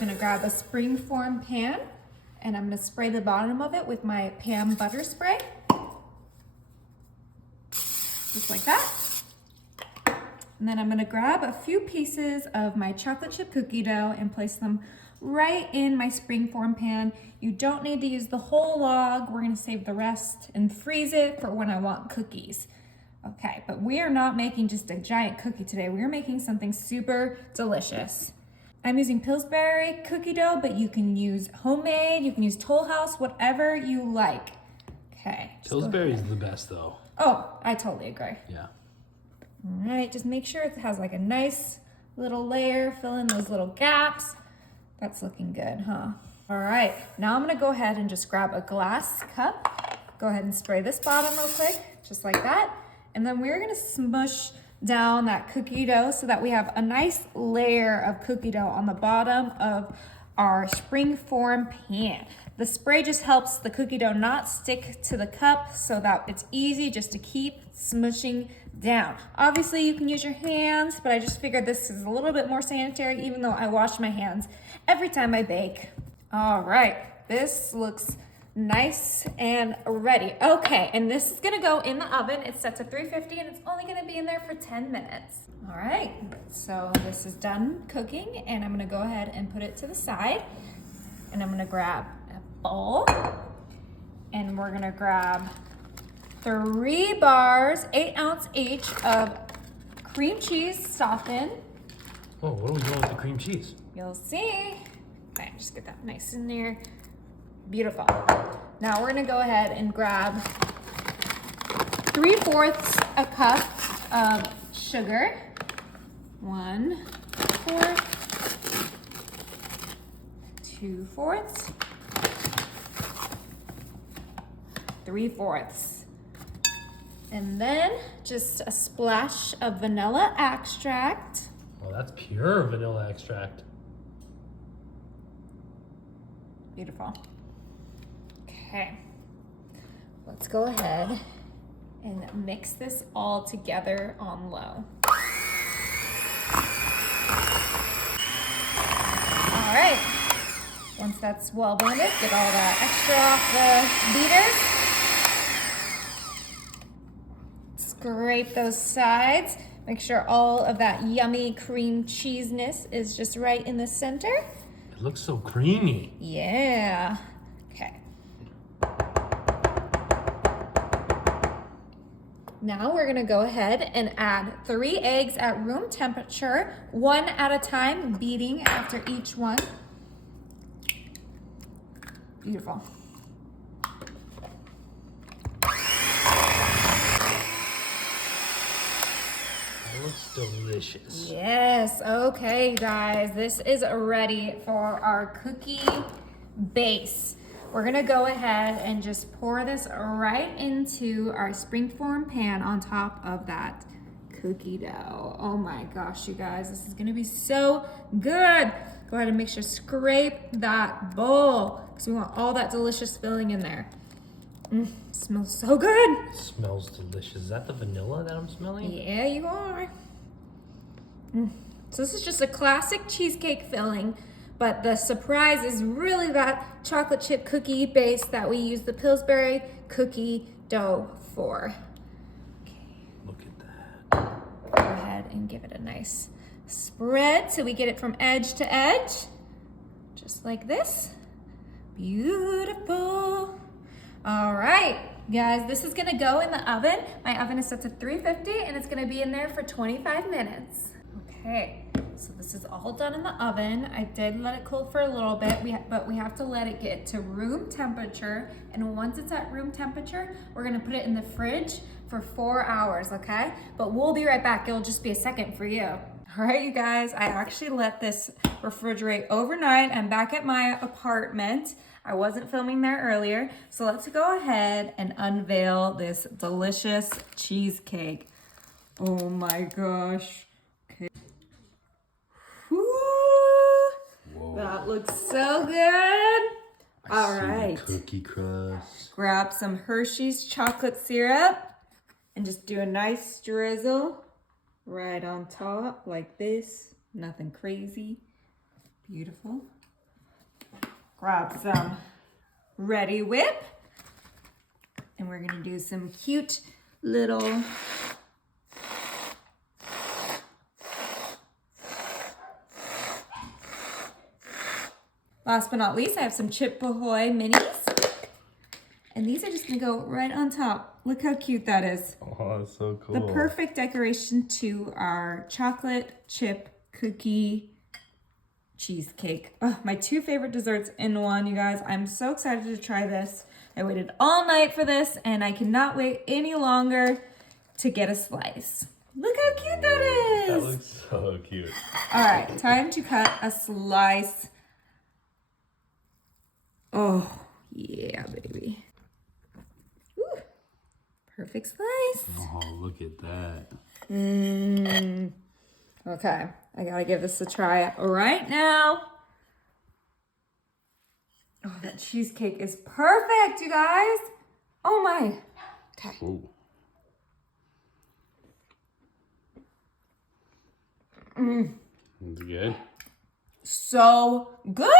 gonna grab a springform pan and I'm gonna spray the bottom of it with my Pam butter spray. Just like that. And then I'm gonna grab a few pieces of my chocolate chip cookie dough and place them right in my springform pan. You don't need to use the whole log. We're gonna save the rest and freeze it for when I want cookies. Okay, but we are not making just a giant cookie today. We are making something super delicious. I'm using Pillsbury cookie dough, but you can use homemade, you can use Toll House, whatever you like. Okay. Pillsbury is the best though. Oh, I totally agree. Yeah. All right, just make sure it has like a nice little layer, fill in those little gaps. That's looking good, huh? All right, now I'm gonna go ahead and just grab a glass cup. Go ahead and spray this bottom real quick, just like that. And then we're gonna smush down that cookie dough so that we have a nice layer of cookie dough on the bottom of our springform pan. The spray just helps the cookie dough not stick to the cup so that it's easy just to keep smushing down. Obviously you can use your hands, but I just figured this is a little bit more sanitary even though I wash my hands every time I bake. All right, this looks nice and ready. Okay, and this is gonna go in the oven. It's set to 350 and it's only gonna be in there for 10 minutes. All right, so this is done cooking and I'm gonna go ahead and put it to the side. And I'm gonna grab a bowl and we're gonna grab 3 bars, 8 ounce each of cream cheese softened. Oh, what are we doing with the cream cheese? You'll see. Okay, just get that nice in there. Beautiful. Now we're gonna go ahead and grab 3/4 a cup of sugar. 1/4, 2/4, 3/4. And then just a splash of vanilla extract. Oh, that's pure vanilla extract. Beautiful. Okay, let's go ahead and mix this all together on low. All right, once that's well blended, get all that extra off the beater. Scrape those sides. Make sure all of that yummy cream cheesiness is just right in the center. It looks so creamy. Yeah. Okay. Now we're gonna go ahead and add 3 eggs at room temperature, 1 at a time, beating after each one. Beautiful. It looks delicious. Yes, okay guys, this is ready for our cookie base. We're gonna go ahead and just pour this right into our springform pan on top of that cookie dough. Oh my gosh, you guys, this is gonna be so good. Go ahead and make sure to scrape that bowl because we want all that delicious filling in there. Smells so good. It smells delicious. Is that the vanilla that I'm smelling? Yeah, you are. So this is just a classic cheesecake filling, but the surprise is really that chocolate chip cookie base that we use the Pillsbury cookie dough for. Okay. Look at that. Go ahead and give it a nice spread so we get it from edge to edge. Just like this. Beautiful. All right, guys, this is gonna go in the oven. My oven is set to 350 and it's gonna be in there for 25 minutes. Okay, so this is all done in the oven. I did let it cool for a little bit, but we have to let it get to room temperature. And once it's at room temperature, we're gonna put it in the fridge for 4 hours, okay? But we'll be right back. It'll just be a second for you. All right, you guys, I actually let this refrigerate overnight. I'm back at my apartment. I wasn't filming there earlier. So let's go ahead and unveil this delicious cheesecake. Oh my gosh. Okay. Woo! That looks so good. All right. Cookie crust. Grab some Hershey's chocolate syrup and just do a nice drizzle right on top like this. Nothing crazy. Beautiful. grab some Ready Whip. And we're gonna do some cute little last but not least, I have some Chip Ahoy minis. And these are just gonna go right on top. Look how cute that is. Oh, that's so cool. The perfect decoration to our chocolate chip cookie cheesecake. Oh, my 2 favorite desserts in one, you guys. I'm so excited to try this. I waited all night for this and I cannot wait any longer to get a slice. Look how cute that is. That looks so cute. All right, time to cut a slice. Oh, yeah, baby. Woo. Perfect slice. Oh, look at that. Okay, I gotta give this a try right now. Oh, that cheesecake is perfect, you guys. Oh my. Okay. Ooh. Is it good? So good.